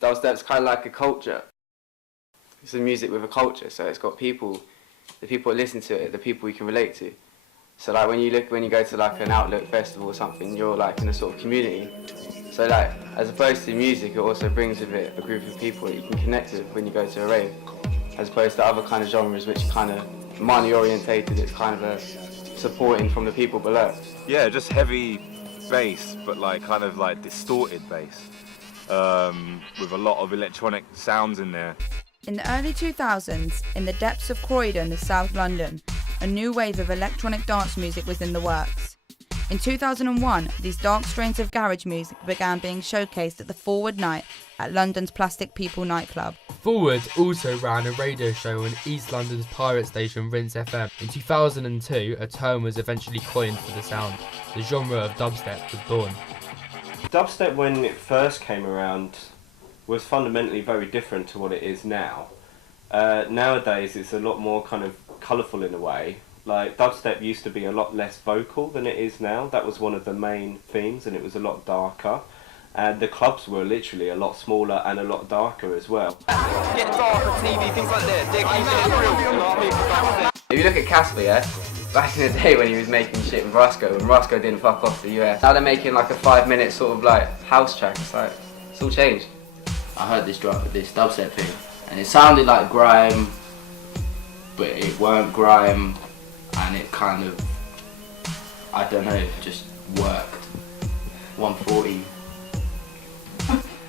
Dubstep's kind of like a culture. It's a music with a culture, so it's got people, the people that listen to it, the people you can relate to. So like when you go to like an Outlook festival or something, you're like in a sort of community. So like, as opposed to music, it also brings with it a group of people that you can connect with when you go to a rave. As opposed to other kind of genres which are kind of money orientated, it's kind of a supporting from the people below. Yeah, just heavy bass, but like kind of like distorted bass, with a lot of electronic sounds in there. In the early 2000s, in the depths of Croydon, South London, a new wave of electronic dance music was in the works. In 2001, these dark strains of garage music began being showcased at the Forward Night at London's Plastic People nightclub. Forward also ran a radio show on East London's pirate station Rinse FM. In 2002, a term was eventually coined for the sound. The genre of dubstep was born. Dubstep, when it first came around, was fundamentally very different to what it is now. Nowadays it's a lot more kind of colourful in a way. Like dubstep used to be a lot less vocal than it is now. That was one of the main themes, and it was a lot darker. And the clubs were literally a lot smaller and a lot darker as well. Get darker TV, things like that. If you look at Casper, yeah, back in the day when he was making shit with Roscoe, when Roscoe didn't fuck off the US, now they're making like a 5-minute sort of like house track. It's like, it's all changed. I heard this dubstep thing, and it sounded like grime, but it weren't grime, and it kind of, I don't know, just worked. 140.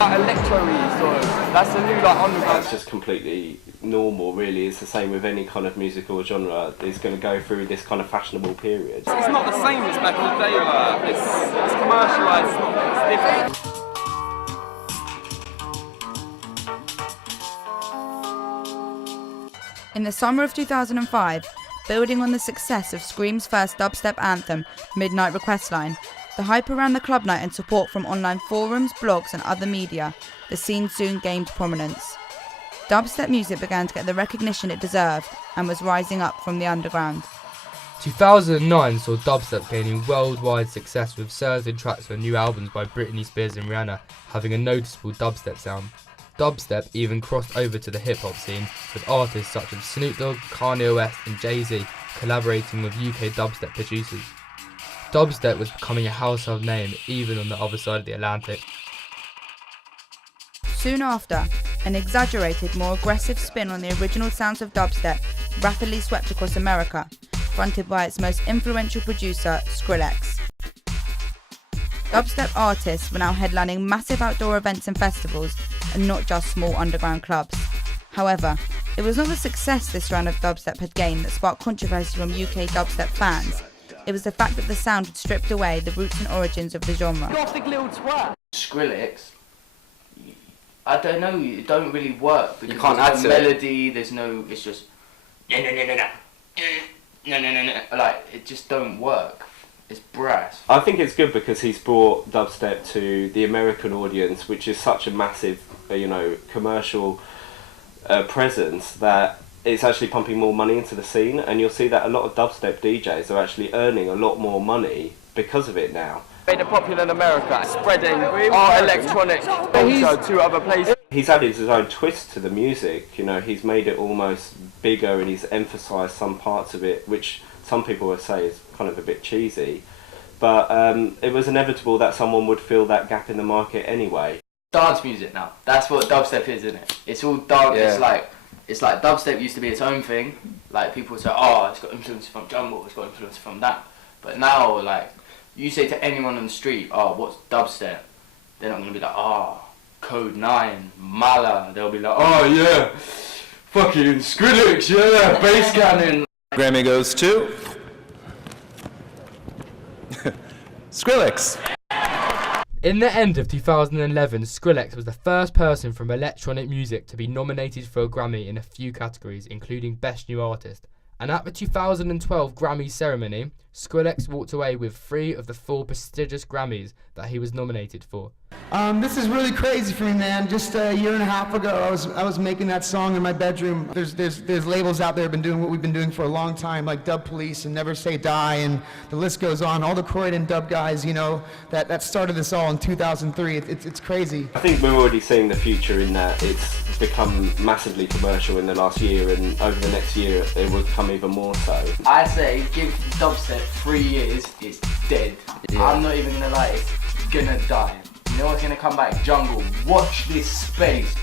Electro-y, sort of. That's the new like underground. It's just completely normal, really. It's the same with any kind of musical genre. It's going to go through this kind of fashionable period. It's not the same as back in the day. It's commercialised. It's different. In the summer of 2005, building on the success of Scream's first dubstep anthem, Midnight Request Line, the hype around the club night and support from online forums, blogs and other media, the scene soon gained prominence. Dubstep music began to get the recognition it deserved and was rising up from the underground. 2009 saw dubstep gaining worldwide success with certain tracks on new albums by Britney Spears and Rihanna having a noticeable dubstep sound. Dubstep even crossed over to the hip-hop scene, with artists such as Snoop Dogg, Kanye West and Jay-Z collaborating with UK dubstep producers. Dubstep was becoming a household name even on the other side of the Atlantic. Soon after, an exaggerated, more aggressive spin on the original sounds of dubstep rapidly swept across America, fronted by its most influential producer, Skrillex. Dubstep artists were now headlining massive outdoor events and festivals, and not just small underground clubs. However, it was not the success this round of dubstep had gained that sparked controversy from UK dubstep fans. It was the fact that the sound had stripped away the roots and origins of the genre. Skrillex, I don't know, it don't really work because You can't there's add no to it. melody, there's no, it's just like it just don't work. It's brass. I think it's good because he's brought dubstep to the American audience, which is such a massive, commercial presence that it's actually pumping more money into the scene, and you'll see that a lot of dubstep DJs are actually earning a lot more money because of it now. Made it popular in America, spreading our electronic culture to other places. He's added his own twist to the music, he's made it almost bigger and he's emphasised some parts of it, which some people would say is kind of a bit cheesy. But it was inevitable that someone would fill that gap in the market anyway. Dance music now, that's what dubstep is, isn't it? It's all dance, Yeah. It's like dubstep used to be its own thing. Like people would say, oh, it's got influence from jungle, it's got influence from that. But now, like, you say to anyone on the street, oh, what's dubstep? They're not going to be like, oh, Code 9, Mala. They'll be like, oh yeah, fucking Skrillex, yeah, bass cannon. Grammy goes to Skrillex. In the end of 2011, Skrillex was the first person from electronic music to be nominated for a Grammy in a few categories, including Best New Artist. And at the 2012 Grammy ceremony, Skrillex walked away with 3 of the 4 prestigious Grammys that he was nominated for. This is really crazy for me, man. Just a year and a half ago, I was making that song in my bedroom. There's labels out there that have been doing what we've been doing for a long time, like Dub Police and Never Say Die, and the list goes on. All the Croydon dub guys, you know, that started this all in 2003. It's crazy. I think we're already seeing the future in that it's become massively commercial in the last year, and over the next year it will become even more so. I say give dubstep 3 years, it's dead. Yeah. I'm not even gonna lie, it's gonna die. You know what's gonna come back? Jungle. Watch this space.